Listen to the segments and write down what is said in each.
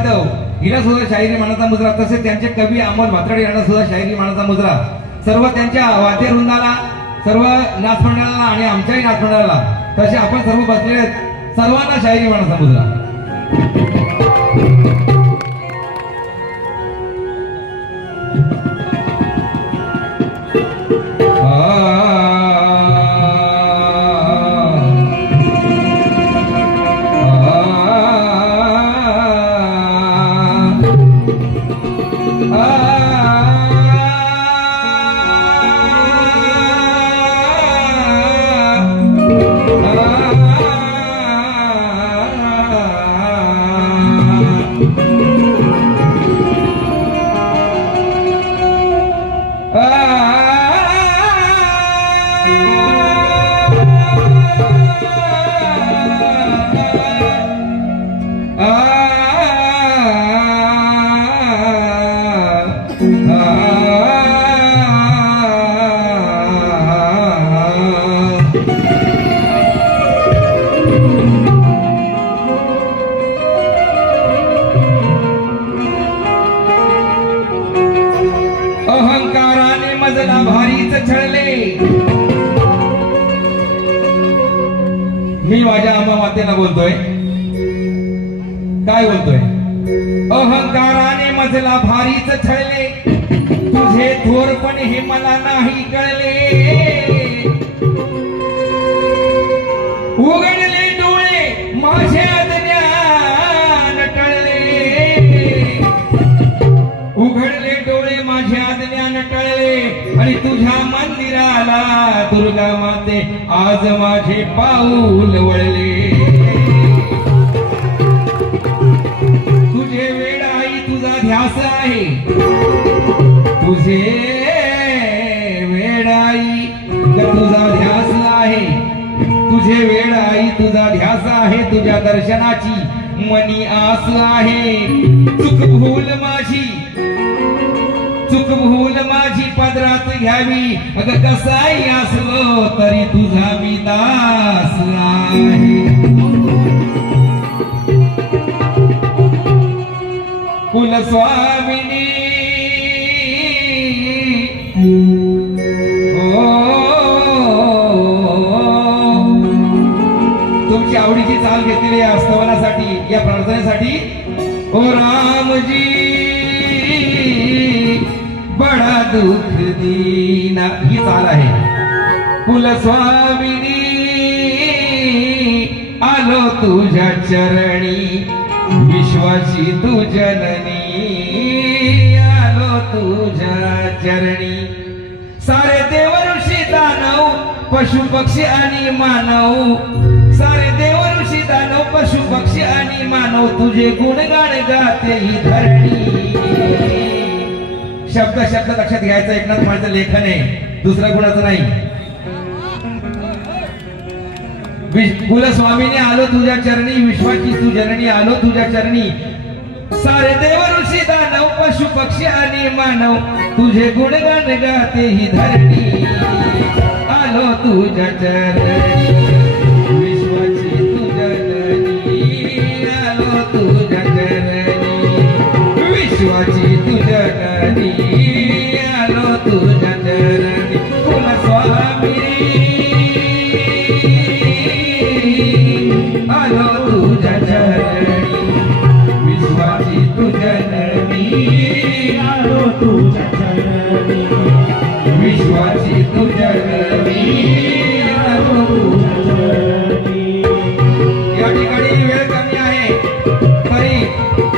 जाधव हिला सुद्धा शाहिरी मानाचा मुजरा, तसेच त्यांचे कवी अमोल भात्राडे यांना सुद्धा शाहिरी मानाचा मुजरा, सर्व त्यांच्या वाद्य वृंदाला, सर्व नाच मंडळाला आणि आमच्याही नाच मंडळाला, तसे आपण सर्व बसलेले सर्वांना शाहिरी मानाचा मुजरा. अहंकाराने मजला भारीच छळले. मी माझ्या आंबा मातेला बोलतोय, काय बोलतोय? अहंकाराने मजला भारीच छळले, तुझे थोरपण हे मला नाही कळले. उघडले डोळे माझ्या ज्ञान टळले, उघडले डोळे माझ्या ज्ञान टळले, आणि तुझ्या मंदिराला दुर्गा माते आज माझे पाऊल वळले. तुझे वेडाई तुझा ध्यास आहे, तुझे वेडाई तुझा ध्यास आहे, तुझे वेडाई तुझा ध्यास आहे, तुझ्या दर्शनाची मनी आस आहे. चूक भूल माझी, चूक भूल माझी पदरात घ्यावी, अग कसाही असलो तरी तुझा मी दास आहे. कुलस्वामिनी तुमची आवडीची चाल घेतलेली या स्तवनासाठी, या प्रार्थनेसाठी. ओ रामजी बडा दुख दीना, ही चाल आहे. कुलस्वामिनी आलो तुझ्या चरणी, विश्वाची तू जननी, आलो तुझ्या चरणी. सारे देव ऋषी दानव पशु पक्षी आणि मानव, सारे देव ऋषी दानव पशु पक्षी आणि मानव, तुझे गुणगान गाते ही धरणी. शब्द शब्द लक्षात घ्यायचं, एकनाथ माझं लेखन आहे, दुसरा गुणाचं नाही. कुलस्वामीने आलो तुझ्या चरणी, विश्वाची तू जननी, आलो तुझ्या चरणी. सारे देव ऋषी दानव पशु पक्षी आणि मानव, तुझे गुणगान गाते ही धरणी. आलो तुझ्या चरणी, विश्वाची तू जननी, आलो तुझ्या चरणी, विश्वाची तू जननी, आलो तुझ्या चरणी. कुलस्वामी आलो तुझ्या चरणी, विश्वाची तू जननी, आलो तुझ्या चरणी, विश्वाची तू जननी, आलो तुझ्या चरणी. या ठिकाणी वेळ कमी आहे तरी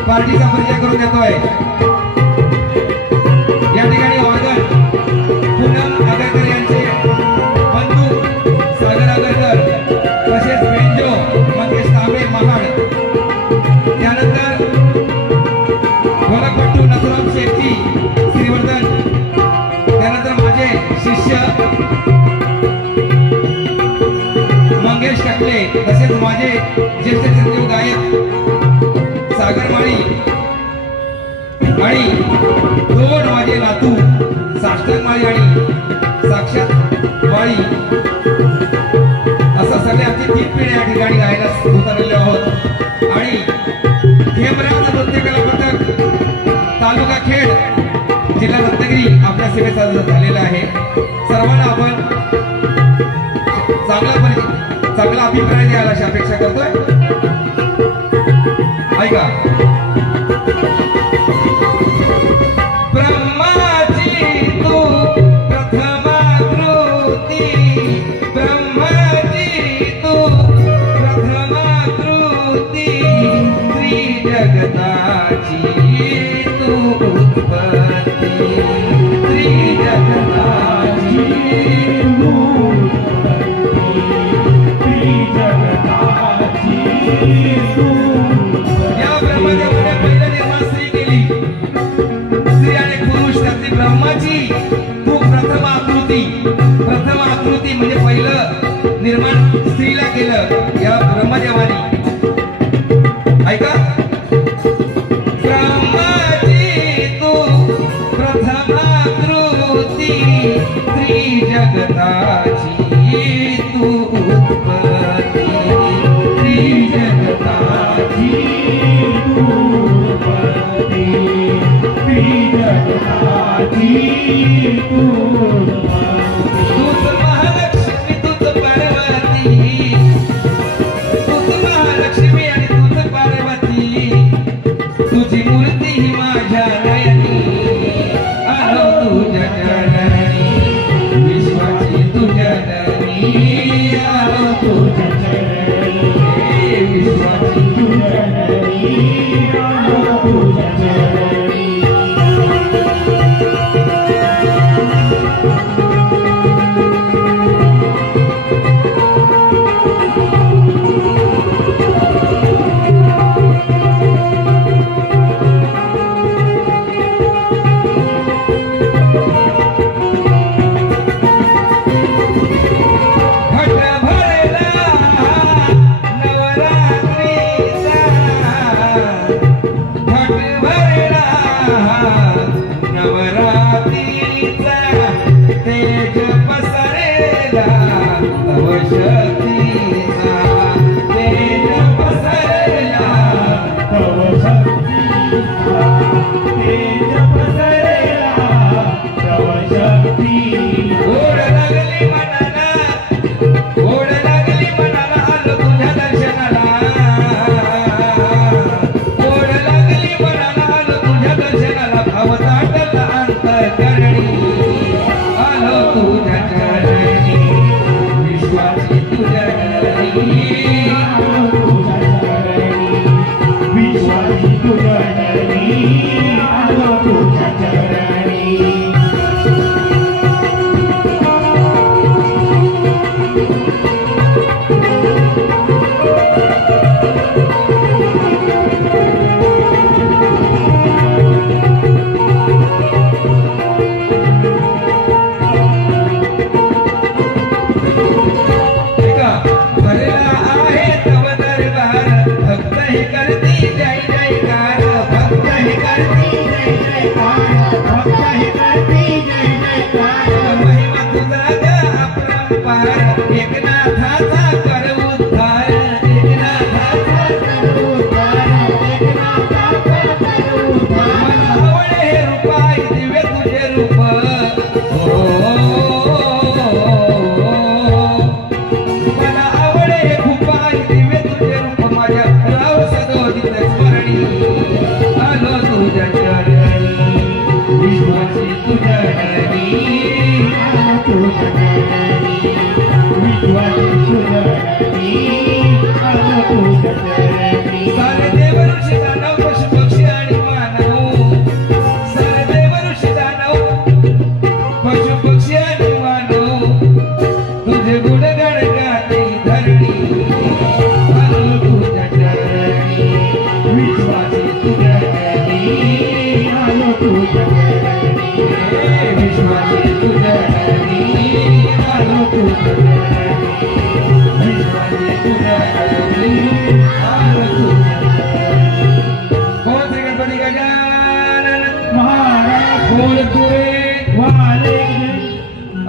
पार्टीचा परिचय करून देतोय. या ठिकाणी ऑर्गन पूनम आगरकर यांचे बंधू सागर आगरकर, तसेच बेंजो मंगेश तांबे महाड, त्यानंतर ढोलकपट्टू नथुराम शेट्टी श्रीवर्धन, त्यानंतर माझे शिष्य मंगेश टकले, तसेच माझे ज्येष्ठ चिरंजीव गायक सागर माळी आणि दोन माझे नातू साष्टांग माळी आणि साक्षात माळी, असं सगळे आमची 3 पिढ्या या ठिकाणी गायला उतरलेले आहोत. आणि खेमऱ्याचा नृत्य कला प्रथम आकृती म्हणजे पहिलं निर्माण स्त्रीला केलं या ब्रह्मदेवाने. ऐका, ब्रह्माची तू प्रथम आकृती स्त्री जगताची तू उत्पत्ती स्त्री जगताची तू उत्पत्ती स्त्री जगताची तू तूच महालक्ष्मी तूच पार्वती तूच महालक्ष्मी आणि तूच पार्वती तुझी मूर्ती ही माझ्या नयनी आलो तुझ्या चरणी विश्वाची तुझ्या चरणी आलो तुझ्या चरणी विश्वाची तुझ्या चरणी आलो तुझ्या चरणी.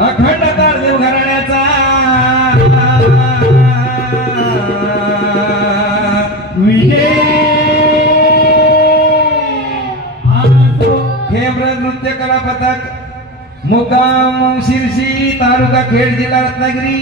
अखंड तारदेव घराण्याचा विजय. खेमरज नृत्य कला पथक मुक्काम शिरसी तालुका खेड जिल्हा रत्नागिरी.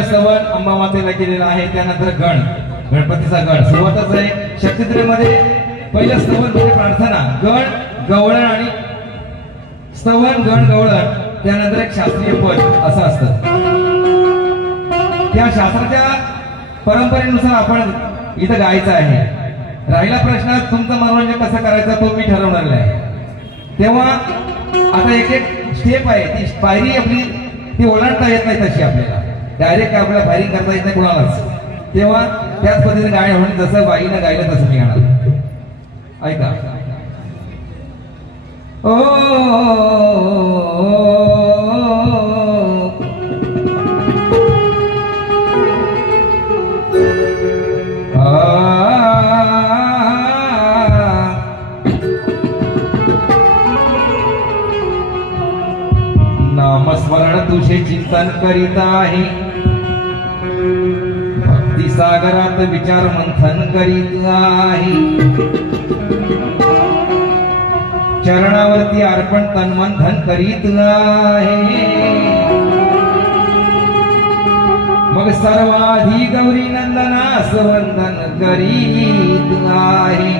पहिलं स्तवन अंबा मातेला केलेलं आहे, त्यानंतर गण, गणपतीचा गण सुरुवातच आहे. शक्तित्रयमध्ये पहिलं स्तवन म्हणजे प्रार्थना, गण गवळण आणि स्तवन गण गवळण, त्यानंतर एक शास्त्रीय पद असं असतं. त्या शास्त्राच्या परंपरेनुसार आपण इथं गायचं आहे. राहिला प्रश्न तुमचं मनोरंजन कसं करायचं तो मी ठरवणार आहे. तेव्हा आता एक एक स्टेप आहे, ती पायरी आपली ती ओलांडता येत नाही तशी आपल्याला, डायरेक्ट आपल्याला फायरिंग करता येत नाही कोणालाच. तेव्हा त्याच पद्धतीने गाणं म्हणून जसं बाईनं गायलं तसं मी गाणार. ऐका. ओ नामस्मरण तुझे चिंतन करीत आहे, भक्ती सागरात विचार मंथन करीत आहे, चरणावरती अर्पण तन मंथन करीत आहे. मग सर्वाधी गौरी नंदनास वंदन करीत आहे.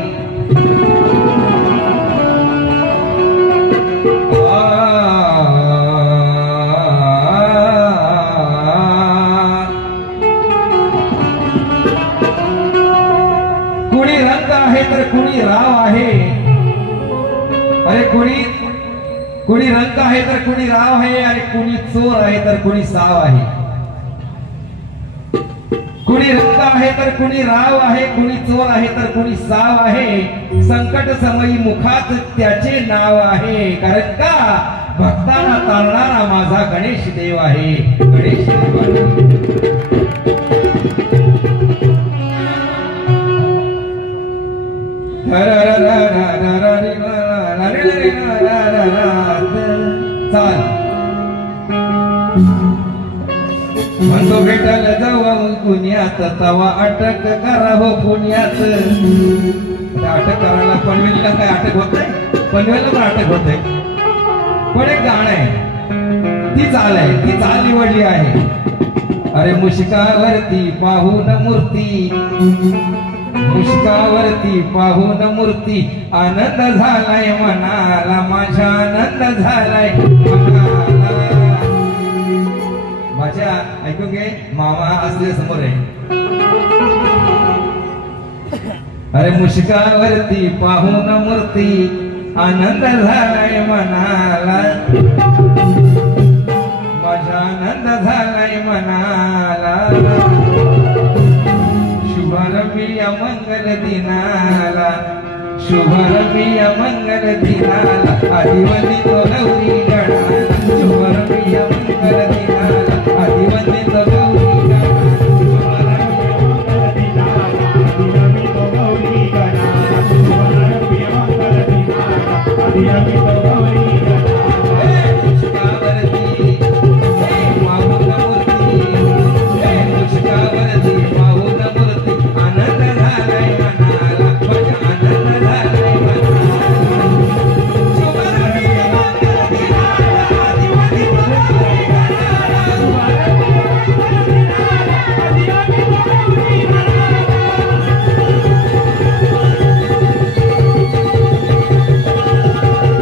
कुणी रंग आहे तर कुणी राव आहे. अरे कुणी रंग आहे तर कुणी राव आहे, आणि कुणी चोर आहे तर कुणी साव आहे. कुणी रंग आहे तर कुणी राव आहे, कुणी चोर आहे तर कुणी साव आहे. संकट समयी मुखात त्याचे नाव आहे, कारण का भक्तांना तारणारा माझा गणेश देव आहे. गणेश देव म्हणतो भेटायला जाऊ पुण्यात, तवा अटक करा हो पुण्यात. अटक करायला पनवेलला काय अटक होत नाही, पनवेलला पण अटक होत आहे. पण एक गाणं आहे, ती चाल आहे, ती चाल निवडली आहे. अरे मुश्कावरती पाहून मूर्ती, मुश्कावरती पाहून मूर्ती, आनंद झालाय मनाला माझ्या, आनंद झालाय मनाला माझ्या. ऐकू घे, मामा असले समोर आहे. अरे मुश्कावरती पाहून मूर्ती, आनंद झालाय मनाला माझ्या, आनंद झालाय मनाला. शुभारंभी मंगल दिनाला, शुभारंभी मंगल दिनाला, आदिवंदितो गौरी गणाला. शुभारंभी मंगल दिनाला, आदिवंदितो गौरी गणाला. शुभारंभी मंगल दिनाला, आदिवंदितो गौरी गणाला. शुभारंभी मंगल दिनाला, आदिवंदितो गौरी गणाला. मुश्कावरती पाहून मूर्ती, मुश्कावरती पाहून मूर्ती, आनंद झालाय मनाला माझ्या, आनंद झालाय मनाला. शुभारंभी मंगल दिनाला, आदिवंदितो गौरी गणाला. शुभारंभी मंगल दिनाला, आदिवंदितो गौरी गणाला.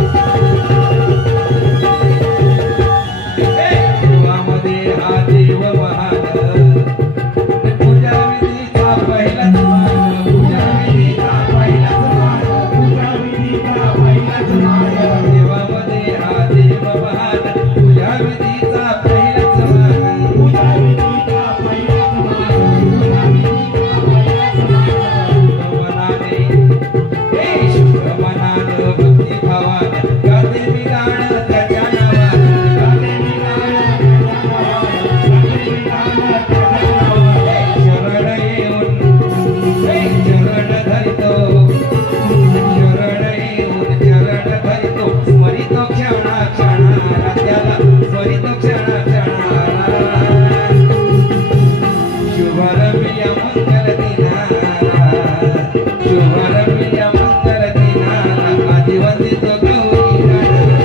देवामध्ये हा देव महान, पूजा विधीचा पहिलाच मान, पूजा विधीचा पहिलाच मान, पूजा विधीचा पहिलाच मान. देवामध्ये हा देव महान, पूजा विधीचा पहिलाच मान, पूजा विधीचा पहिलाच मान, पूजा विधीचा पहिलाच मान. मनाने हे शुभ मनानं भक्ती भावानं गाते मी गाणं त्याच्या नावानं, गाते मी गाणं त्याच्या नावानं. शरण येऊन चरण धरितो, शरण येऊन चरण धरितो, स्मरितो क्षणा क्षणाला त्याला, स्मरितो क्षणा क्षणाला. शुभारंभी मंगल दिनाला, शुभारंभी मंगल दिनाला, आदिवंदितो गौरी गणाला.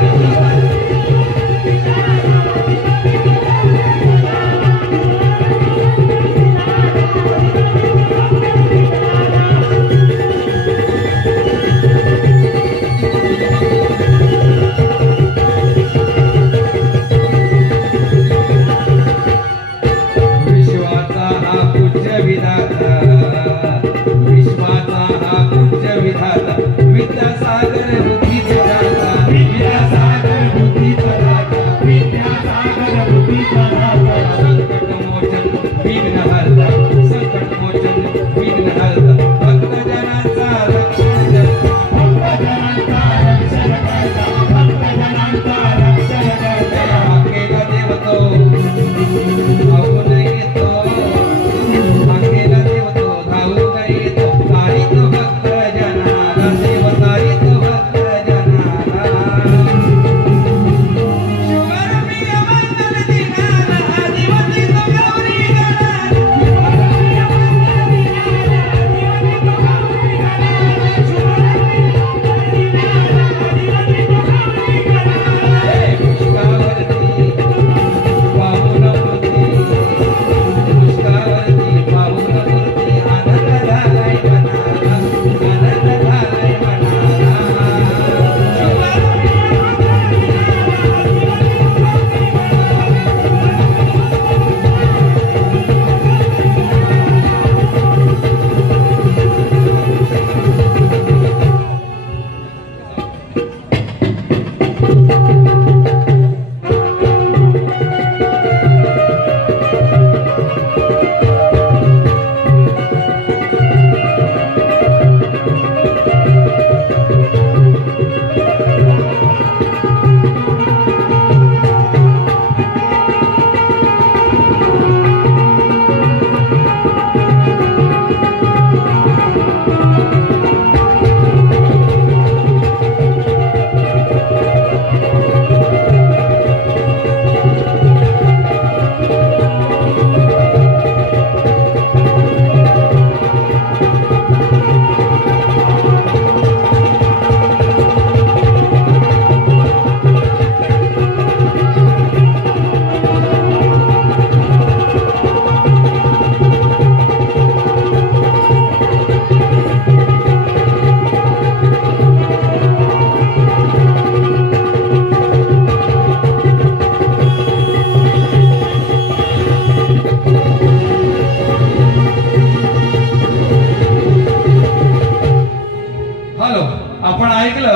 हॅलो, आपण ऐकलं,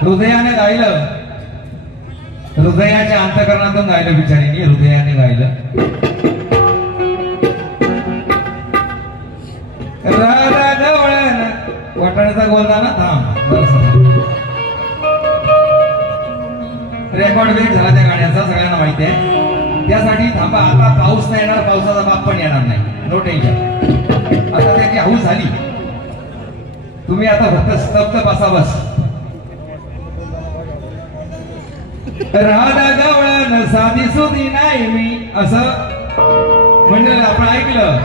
हृदयाने गायलं, हृदयाच्या अंतकरणातून गायलं, बिचारीने हृदयाने गायलं. राधा गवळण वाटाण्याचा गोलदा ना. थांब, रेकॉर्ड ब्रेक झाला त्या गाण्याचा, सगळ्यांना माहिती आहे. त्यासाठी थांबा, आता पाऊस नाही येणार, पावसाचा बाप पण येणार नाही, नो टेन्शन. आता त्याची हाऊस झाली, तुम्ही आता फक्त स्तब्ध बसा बस. राधा गवळण साधी सुधी नाही मी, असं म्हणजे आपण ऐकलं.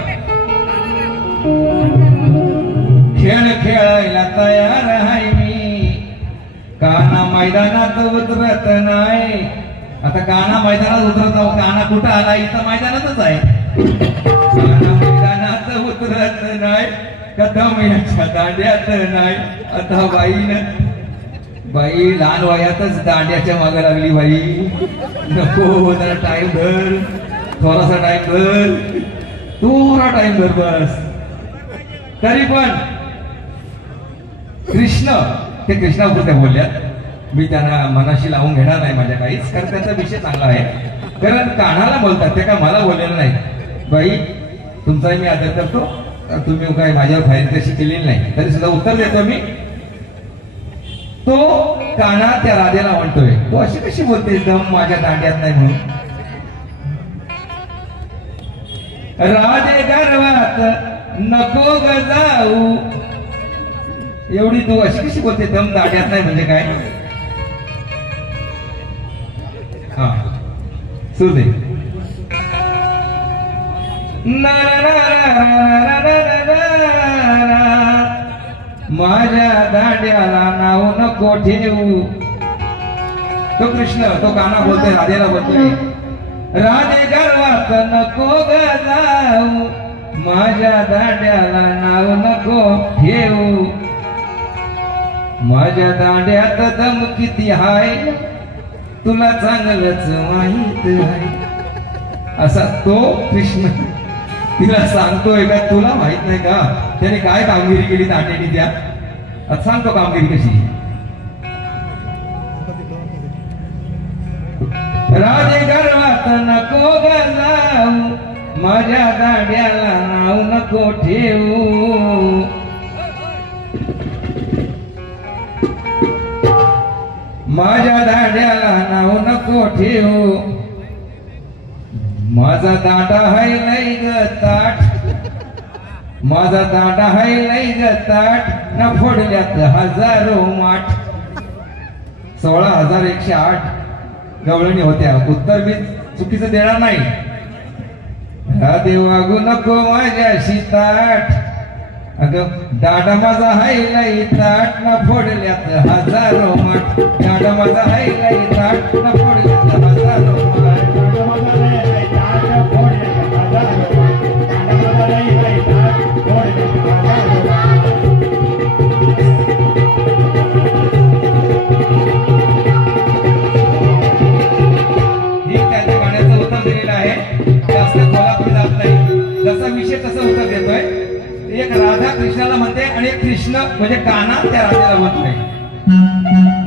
खेळ खेळायला तयार आहे मी, काना मैदानात उतरत नाही. आता काना मैदानात उतरत आहो, काना कुठं आला, इथं मैदानातच आहे. काना मैदानात उतरत नाही, कदम याच्या दांड्यात नाही. आता बाई लहान वयातच दांड्याच्या मागे लागली. बाई नको, जरा टाइम धर, थोडासा टाइम धर, थोडा टाइम धर बस. तरी पण कृष्ण, ते कृष्णापुरत्या बोलल्यात, मी त्यांना मनाशी लावून घेणार नाही माझ्या काहीच, कारण त्यांचा विषय चांगला आहे. कारण कानाला बोलतात ते, काय मला बोललेलं नाही. बाई तुमचाही मी आदर करतो, तुम्ही काय माझ्यावर फायर कशी केलेली नाही, तरी सुद्धा उत्तर देतो मी. तो काना त्या राधेला म्हणतोय, तो अशी कशी बोलते दम माझ्या दांड्यात नाही म्हणून. राधे गर्वात नको ग जाऊ, एवढी तू अशी कशी बोलते दम दांड्यात नाही म्हणजे काय. हा सुरू दे. माझ्या दांड्याला नाव नको ठेवू. तो कृष्ण, तो काना बोलतोय, राधेला बोलतोय, राधे गर्वात नको ग जाऊ, माझ्या दांड्याला नाव नको ठेवू. माझ्या दांड्यात दम किती हाय तुला चांगलंच माहित आहे. असा तो कृष्ण तिला सांगतोय का, तुला माहित नाही का त्याने काय कामगिरी केली दांड्याने त्या. आता सांगतो कामगिरी कशी. राधे गर्वात नको ग जाऊ, माझ्या दांड्याला नाव नको ठेवू. माझ्या दांड्याला नाव नको ठेवू. माझा दांडा हाय लई ग ताट, माझा दांडा हाय लई ग ताट, न फोडल्यात हजारो माठ. 16,108 गवळणी होत्या. उत्तर मी चुकीचं देणार नाही. राधे वागू नको माझ्याशी ताट, अगं दांडा माझा हाय लई ताट, न फोडल्यात हजारो माठ. दांडा माझा हाय लई ताट, न फोडल्यात हजारो माठ. जसा विषय तसं उत्तर देतोय. एक राधा कृष्णाला म्हणते आणि एक कृष्ण म्हणजे काना त्या राधेला म्हणतोय.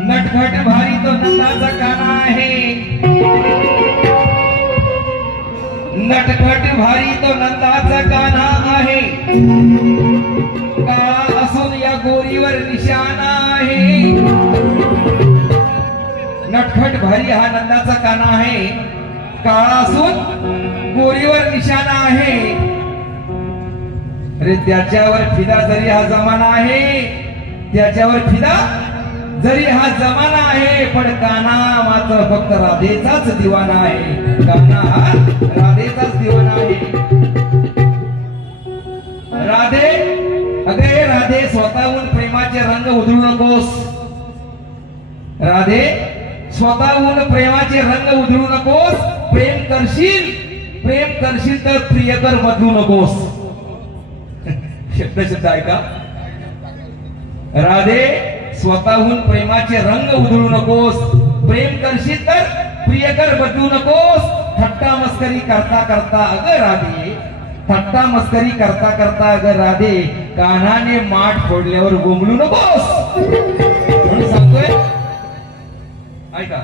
नटखट भारी तो नंदाचा काना आहे, नटखट भारी तो नंदाचा काना आहे. काळा असून या गोरीवर निशाणा आहे. नटखट भारी हा नंदाचा काना आहे, काळा असून गोरीवर निशाणा आहे. अरे त्याच्यावर फिदा जरी हा जमाना आहे, त्याच्यावर फिदा जरी हा जमाना आहे, पण काना मात्र फक्त राधेचाच दिवाना आहे. काना हा राधेचाच दिवाना आहे. राधे, अगे राधे स्वतःहून प्रेमाचे रंग उधळू नकोस. राधे स्वतःहून प्रेमाचे रंग उधळू नकोस. प्रेम करशील तर प्रियकर बदलू नकोस. शब्द ऐका. राधे स्वतःहून प्रेमाचे रंग उधळू नकोस. प्रेम करशील तर प्रियकर बदलू नकोस. थट्टा मस्करी करता करता अगं राधे, थट्टा मस्करी करता करता अगं राधे, कान्हाने माठ फोडल्यावर गोंबलू नकोस म्हणून सांगतोय. ऐका,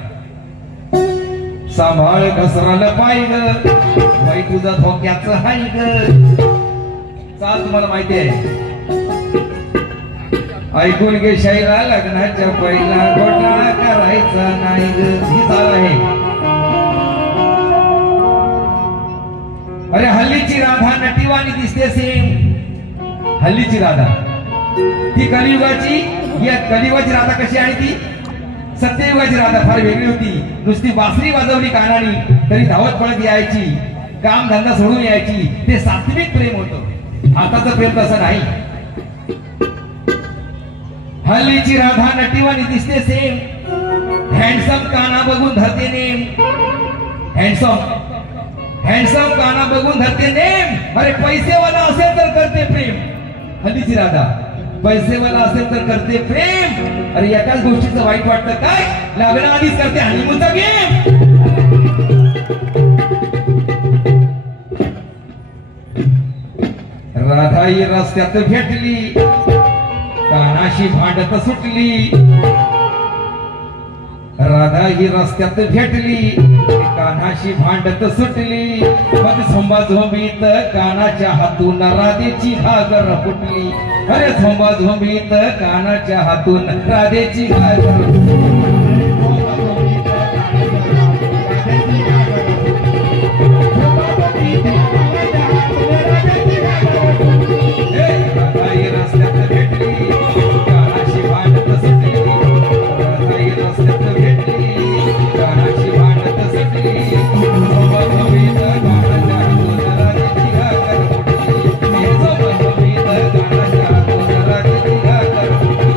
सांभाळ घसराला पाय ग बाई तुझा धोक्याचं हाय ग. चाल तुम्हाला माहिती आहे. ऐकून घे शायरा, लग्नाच्या पहिला घोटाळा करायचा नाही ग. ही चाल आहे. अरे हल्लीची राधा नटीवाणी दिसते सेम. हल्लीची राधा ती कलियुगाची, या कलियुगाची राधा कशी आहे ती सत्ययुगाची राधा फार वेगळी होती. नुसती बासरी वाजवली कानानी तरी धावत पळत यायची, काम धंदा सोडून यायची. ते सात्विक प्रेम होतं. आताचं प्रेम तसं नाही. हल्लीची राधा नटीवाणी दिसते सेम. हँडसम काना बघून धरते नेम. हँडसम काना बघून धरते नेम. अरे पैसेवाला असेल तर करते प्रेम. हल्लीची राधा पैसेवाला असेल तर करते प्रेम. अरे एकाच गोष्टीचं वाईट वाटतं काय, लग्नाआधीच करते हनीमूनचा गेम. राधा ही रस्त्यात भेटली, कानाशी भांडत सुटली. राधा ही रस्त्यात भेटली, कान्हाशी भांडत सुटली. मग झोंबाझोंबीत कानाच्या हातून राधेची घागर फुटली. अरे झोंबाझोंबीत कानाच्या हातून राधेची घागर फुटली. राधा ही रस्त्यात भेटली, कानाशी भांडत सुटली. राधा ही रस्त्यात भेटली, कानाशी भांडत सुटली. झोंबाझोंबीत कानाच्या हातून राधेची घागर फुटली. झोंबाझोंबीत कानाच्या हातून राधेची घागर फुटली.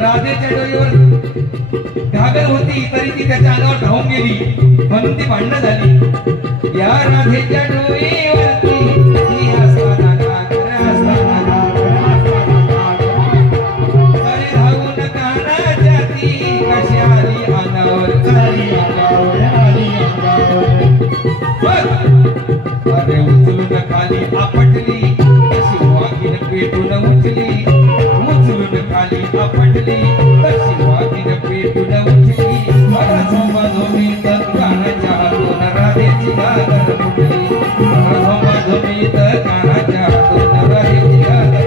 राधेच्या डोईवर घागर होती तरी ती त्याच्या अंगावर धावून गेली म्हणून ती भांडणं झाली. या राधेच्या डोईवरती ती असताना घागर, असताना तरी धावून कानाच्या ती कशी आली अंगावर, आली अंगावर, आली अंगावर. अरे उचलून खाली आपटली, अशी वाघीन पेटून उचली. उचलून खाली आपटली, तशी वाघीन पेटून उचली. झोंबाझोंबीत कानाच्या हातून राधेची घागर फुटली. झोंबाझोंबीत कानाच्या हातून राधेची घागर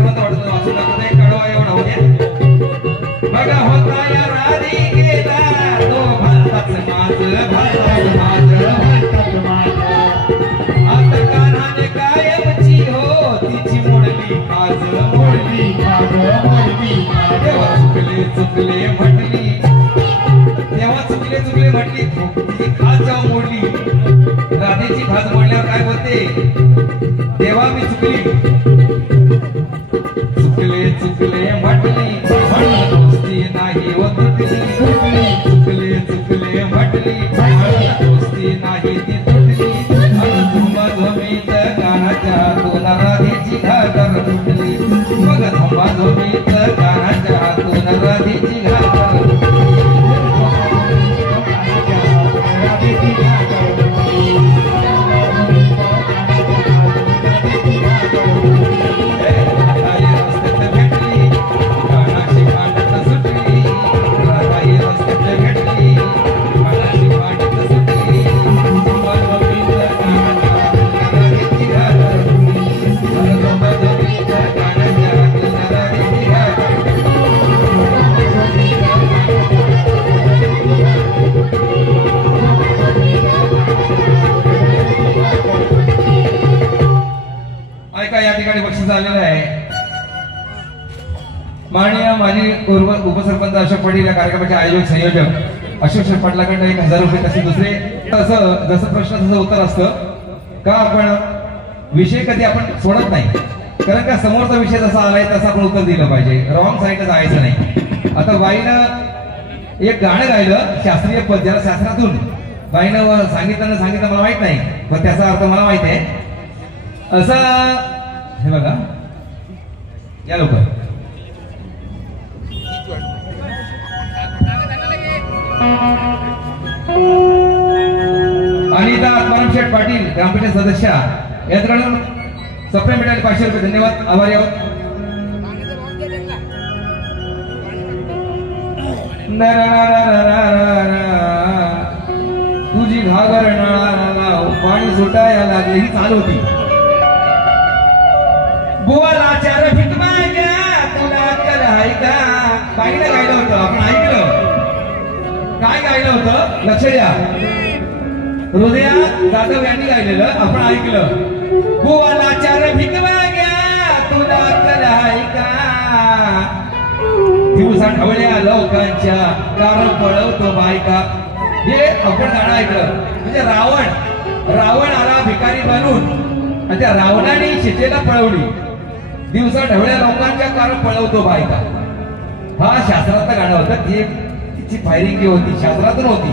सर्वांना वाटत वाचून दाखवत आहे कडवा एवढा होऊ द्या बघा होता या राधिकेला तो भारताच माझ आता कानाने कायमची हो तिची मोडली खाज तेव्हा चुकले म्हटली तिची खाज जाऊन मोडली राधेची खाज मोडल्यावर काय बोलते तेव्हा मी चुकले म्हटली दोस्ती नाही व तुटली चुकले म्हटली दोस्ती नाही ती तुटली धुमीत गाण्याच्या हातून राधेची घागर तुटली मग धुमीत गाण्याच्या हातून राधेची घागर या ठिकाणी बक्षीस आलेलं आहे माननीय माजी उपसरपंच अशोक पाटील या कार्यक्रमाचे आयोजक संयोजक अशोक पाटलाकडे 1000 रुपये तसे दुसरे असं जसं प्रश्न तसं उत्तर असतं का आपण विषय कधी आपण सोडत नाही कारण का समोरचा विषय जसा आलाय तसं आपण उत्तर दिलं पाहिजे रॉंग साईडला जायचं नाही आता बाईनं एक गाणं गायलं शास्त्रीय पद ज्याला शास्त्रातून बाईनं सांगितलं मला माहित नाही पण त्याचा अर्थ मला माहित आहे असा हे बघा या लोक अनिता आत्माराम शेठ पाटील ग्रामपंचायत सदस्य याकडून सप्रेम मिळाले 500 रुपये धन्यवाद आभारी आहोत तुझी घागर नळाला पाणी सुटायला लागले ही चालू होती बुवाला 4 फीट माग्या तुला अक्कल आहे का बाईनं गायलं होतं आपण ऐकलं काय गायलं होतं लक्ष द्या हृदया जाधव यांनी गायलेलं आपण ऐकलं बुवाला 4 फीट माग्या तुला अक्कल आहे का दिवसा ढवळ्या लोकांच्या कार पळवतो बायका हे आपण गाणं ऐकलं म्हणजे रावण आला भिकारी बनून आणि त्या रावणाने सीतेला पळवली दिवसा ढवळ्या लोकांच्या कार पळवतो बायका हा शास्त्रातलं गाणं होतं तिची फायरिंग होती शास्त्रातून होती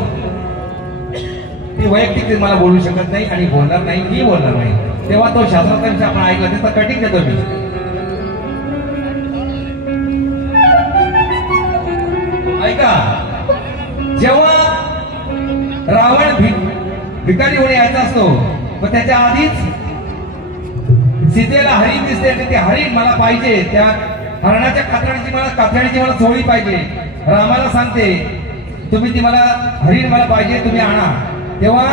ती वैयक्तिक मला बोलू शकत नाही आणि बोलणार नाही मी बोलणार नाही तेव्हा तो शास्त्रातला आपण ऐकला त्याचा कटिंग देतो मी ऐका जेव्हा रावण भिकारी होणे यायचा असतो पण त्याच्या आधीच सीतेला हरिण दिसते आणि ते हरिण मला पाहिजे त्या हरणाच्या कातराणीची मला चोळी पाहिजे रामाला सांगते तुम्ही ती मला हरिण मला पाहिजे तुम्ही आणा तेव्हा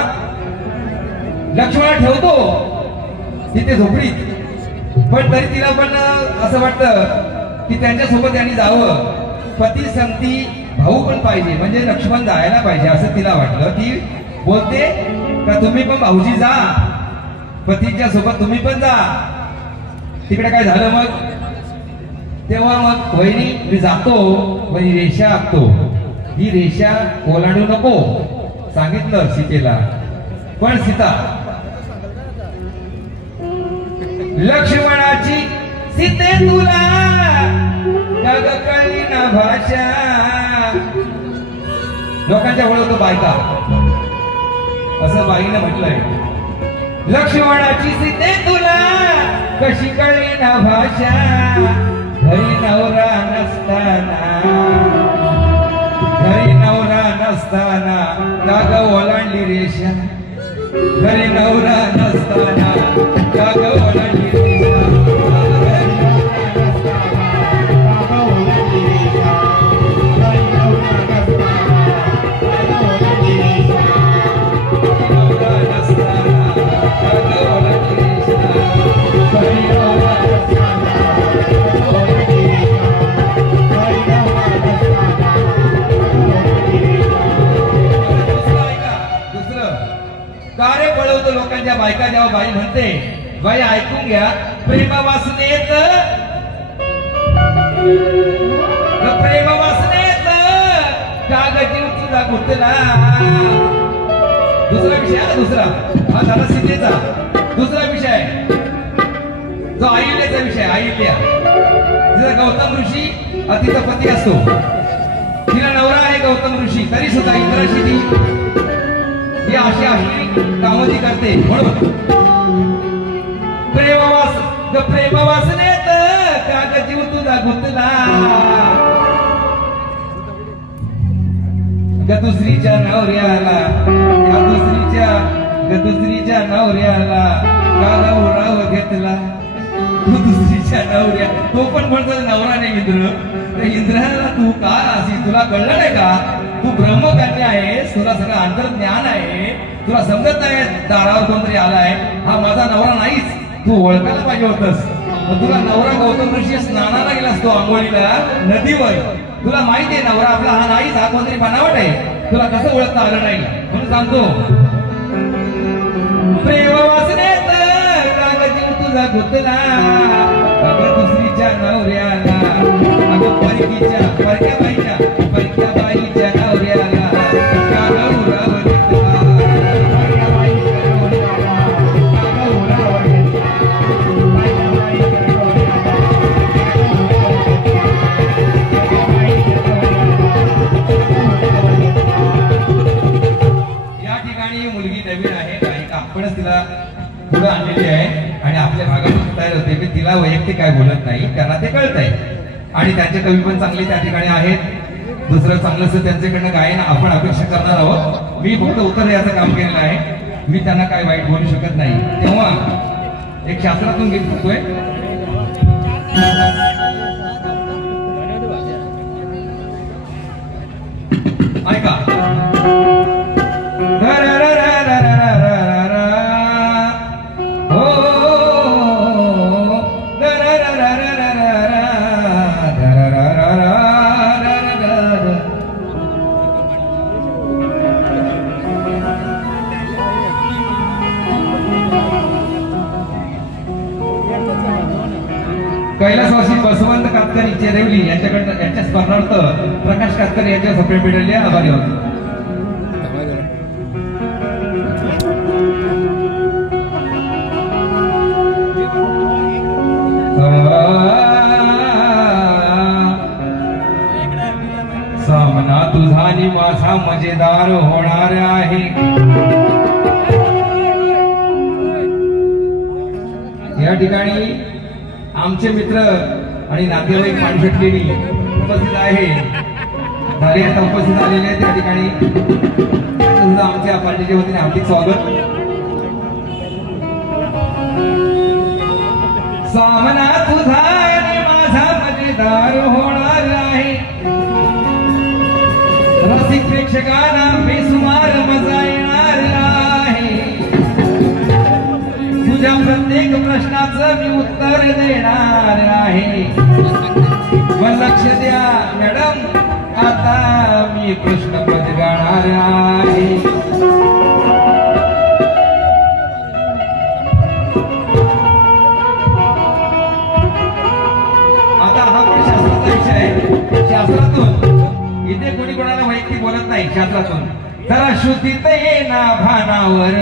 लक्ष्मण ठेवतो तिथे झोपडीत पण तरी तिला पण असं वाटतं की त्यांच्यासोबत त्यांनी जावं पती संगती भाऊ पण पाहिजे म्हणजे लक्ष्मण जायला पाहिजे असं तिला वाटलं ती बोलते का तुम्ही पण भाऊजी जा पतीच्या सोबत तुम्ही पण जा तिकडे काय झालं मग तेव्हा मग वहिनी मी जातो वहिनी रेषा आखतो ही रेषा ओलांडू नको सांगितलं सीतेला पण सीता लक्ष्मणाची सीते तुला जग कळली ना भाषा लोकांच्या वळवतो बायका असं बाईने म्हटलंय लक्ष्मणाची सीते तुला कशी कळली ना भाषा घरी नवरा नसताना जाग ओलांडली रेषा घरी नवरा नसताना जाग ओलांडली रेषा Hare बायका जेव्हा बाई म्हणते, बाई ऐकून घ्या, प्रेम वासनेत प्रेम वासनेत काग जीव तुझा गुंतला. दुसरा विषय आहे, दुसरा हा झाला सीतेचा. दुसरा विषय जो अहिल्याचा विषय. अहिल्या तिचा गौतम ऋषी तिचा पती असतो, तिला नवरा आहे गौतम ऋषी, तरी सुद्धा इंद्राशी ती ही अशी अशी कामं ती करते. म्हणून प्रेम वासनेत काग जीव तुझा गुंतला. दुसरीच्या नवऱ्याला दुसरीच्या नवऱ्याला काला उराव घेतला. दुसरीच्या नवऱ्या तो पण म्हणतो नवरा नाही इंद्र. इंद्राला तू का अशी, तुला कळलं नाही का? तू ब्रह्मकन्या आहेस, तुला सगळं अंतर्ज्ञान आहे, तुला समजत नाही दारावर कोणतरी आलाय, हा माझा नवरा नाहीच. तू ओळखायला पाहिजे होतस. तुला नवरा गौतम ऋषी स्नानाला गेलास तो आंघोळीला नदीवर, तुला माहिती आहे नवरा आपला हा नाहीच, हा कोणतरी बनावट आहे, तुला कसं ओळखता आलं नाही. म्हणून सांगतो प्रेम वासनेत काग जीव तुझा गुंतला. अगं दुसरीच्या नवऱ्याला, अगं परक्या बाईच्या नवऱ्याला काग उराव घेतला. आपणच तिला पुढे आणलेली आहे आणि आपल्या भागात तयार होते. मी तिला वैयक्तिक काय बोलत नाही, त्यांना ते कळत आहे. आणि त्यांचे कवी पण चांगले त्या ठिकाणी आहेत. दुसरं चांगलंच त्यांच्याकडनं गायन आपण अपेक्षा करणार आहोत. मी फक्त उत्तर द्यायचं काम केलेलं आहे, मी त्यांना काय वाईट बोलू शकत नाही. तेव्हा एक शास्त्रातून गीत म्हणतोय, ऐका. कैलासवासी बसवंत कातकर चेरेवली यांच्याकडनं यांच्या स्मरणार्थ प्रकाश कातकर यांच्या सप्रेम मिळाले आभारी होतो. सामना तुझा आणि माझा मजेदार होणार आहे. या ठिकाणी आमचे मित्र आणि नातेवाईक पाणशेटलेली उपस्थित आहे, झाले आता उपस्थित आलेले आहेत. त्या ठिकाणी सुद्धा आमच्या पार्टीच्या वतीने हार्दिक स्वागत. सामना तुझा आणि माझा मजेदार होणार आहे. रसिक प्रेक्षकांना बेसुमार मजा येणार आहे. तुझ्या प्रत्येक प्रश्नाचं मी उत्तर देणार आहे. लक्ष द्या मॅडम, आता मी प्रश्नपद गाणार आहे. आता हा पण शास्त्राचा विषय आहे. शास्त्रातून इथे कोणी कोणाला वैयक्तिक बोलत नाही. शास्त्रातून जरा श्रुतीत येना भानावर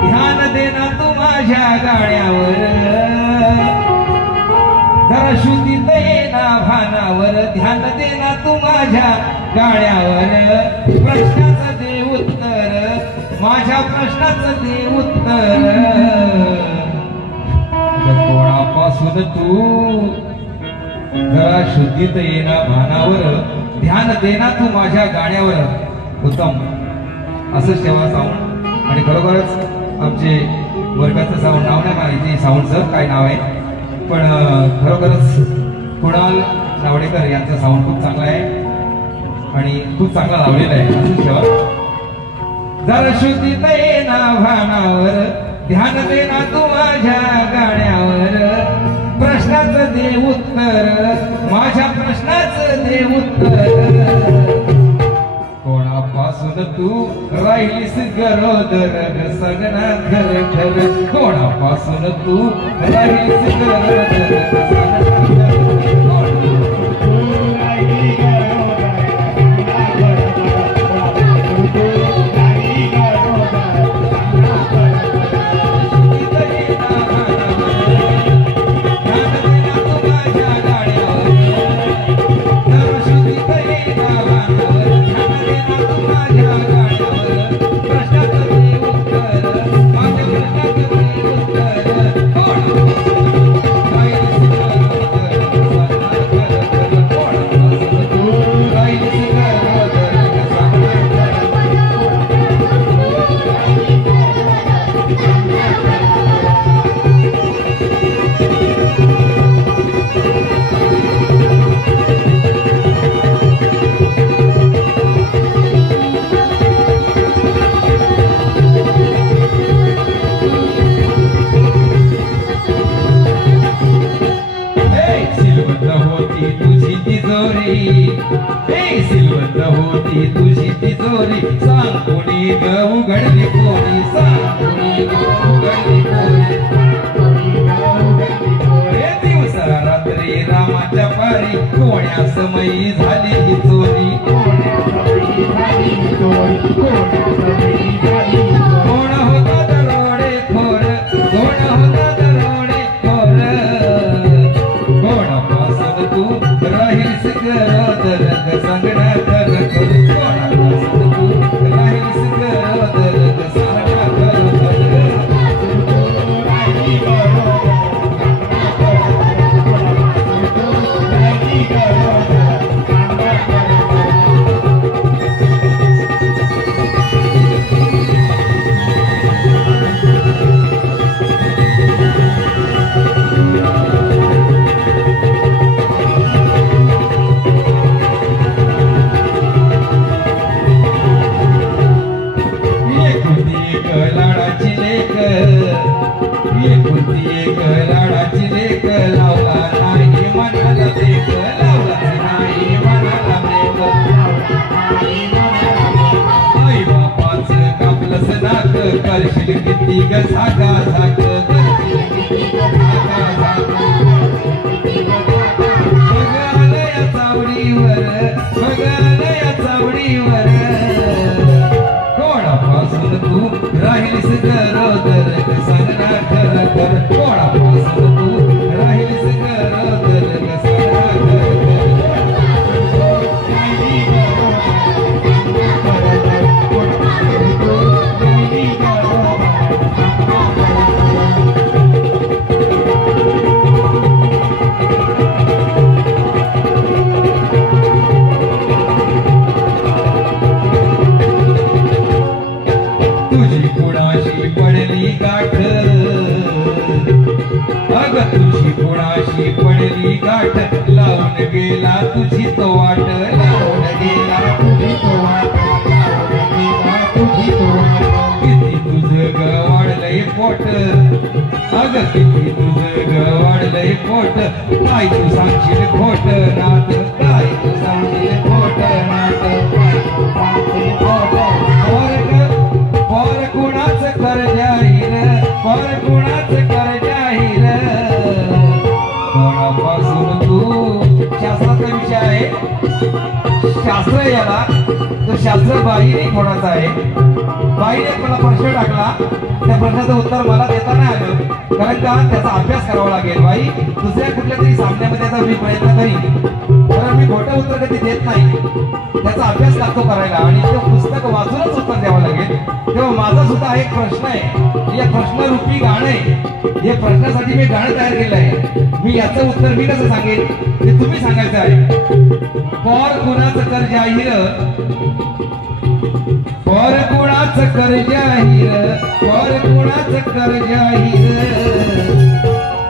ध्यान देना तू माझ्या गाण्यावर. जरा श्रुतीत येना भानावर ध्यान देना तू माझ्या गाण्यावर. प्रश्नाचं दे उत्तर, माझ्या प्रश्नाचं दे उत्तर. कोणापासून तू जरा शुद्धीत येना भानावर ध्यान देना तू माझ्या गाण्यावर. उत्तम असंच ठेवा साऊंड. आणि खरोखरच आमचे वर्गाचं साऊंड नाव नाही माहिती, साऊंडचं काय नाव आहे, पण खरोखरच कुणाल नावडेकर यांचं साऊंड खूप चांगला आहे आणि खूप चांगला लावलेला आहे. असंच ठेवा. जरा शुद्धीत येना भानावर ध्यान देना तू माझ्या गाण्यावर. प्रश्नाचं दे उत्तर, माझ्या प्रश्नाचं दे उत्तर. कोणापासून कोणापासून तू राहिलीस गरोदर ग सांगना खर खर कोणापासून तू राहिलीस गरोदर ग सांगना सिलवंत होती तुझी तिजोरी सांग कोणी ग उघडली कोणी सांग कोणी ग उघडली कोणी दिवसा रात्री रामाच्या पारी कोण्या समयी झाली ही चोरी कोण होता दरोडे खोर कोण होता दरोडे खोर कोणापासून तू राहीस गरोदर ग सांगना खर खर कोणापासून तू राहीस गरोदर ग सांगना खर करशील किती ग सागा साग बघालया चावडीवर कोणापासून तू राहिलीस गरोदर ग सांगना खर खर कोणापासून तू राहिलीस गरोदर ग सांगना खर तुझी कुणाशी पडली गाठ अग तुझी कुणाशी पडली गाठ लावून गेला तुझी तो वाट लावून गेला तुझी तो वाट तुझी तो वाट किती तुझं ग वाढलंय पोट अग किती तुझं ग वाढलंय पोट काय तू सांगशील खोट नात काय तू सांगशील खोट नात पर कुणाच कर जाहीर पर कुणाच कर जाहीर कोणापासून तू शास्त्राचा विषय आहे शास्त्र याला तो शास्त्र बाईने कोणाचा आहे बाईने मला प्रश्न टाकला त्या प्रश्नाचं उत्तर मला देता नाही आलं कारण का त्याचा अभ्यास करावा लागेल बाई दुसऱ्या कुठल्या तरी सामन्यामध्ये त्याचा मी प्रयत्न करीन कारण मी खोटं उत्तर कधी देत नाही त्याचा अभ्यास लागतो करायला आणि ते पुस्तक वाचूनच उत्तर द्यावं लागेल तेव्हा माझा सुद्धा एक प्रश्न आहे या प्रश्नरूपी गाणं आहे या प्रश्नासाठी मी गाणं तयार केलं आहे मी याचं उत्तर मी कसं सांगेन ते तुम्ही सांगायचं आहे पर कुणाचं कर जाहीर पर कुणाचं कर जाहीर पर कुणाचं कर जाहीर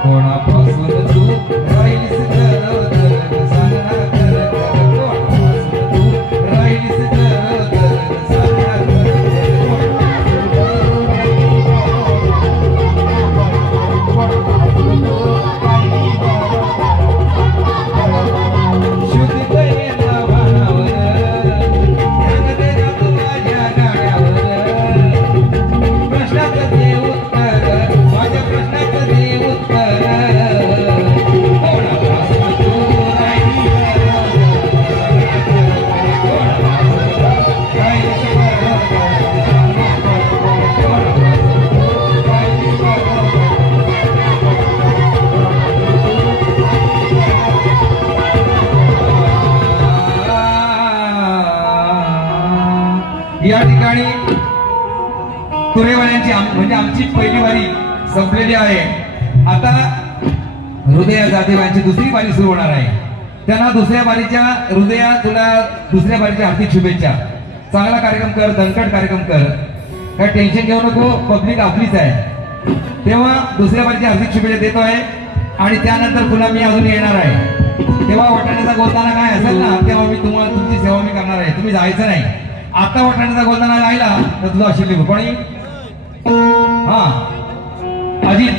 कोणापासून तू राहिलीस गरोदर सांगना खर खर कोणापासून तू राहिलीस गरोदर सांगना शुद्ध येता भानावर ध्यान दे तू माझ्या या ठिकाणी तुरेवाल्यांची म्हणजे आमची पहिली वारी संपलेली आहे. आता हृदया जाधवांची दुसरी वारी सुरू होणार आहे. त्यांना दुसऱ्या वारीच्या हृदया तुला दुसऱ्या वारीच्या हार्दिक शुभेच्छा. चांगला कार्यक्रम कर, दणकट कार्यक्रम कर, काय टेन्शन घेऊ नको, पब्लिक आपलीच आहे. तेव्हा दुसऱ्या वारीच्या हार्दिक शुभेच्छा देतो आहे. आणि त्यानंतर पुन्हा मी अजून येणार आहे. तेव्हा वाटाण्याचा गोलदाना काय असेल ना तेव्हा मी तुम्हाला तुमची सेवा मी करणार आहे. तुम्ही जायचं नाही. आता वाटाण्याचा गोलदाना राहिला तर तुझा आशीर्वाद कोणी हा अजित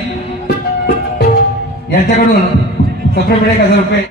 यांच्याकडून ₹1000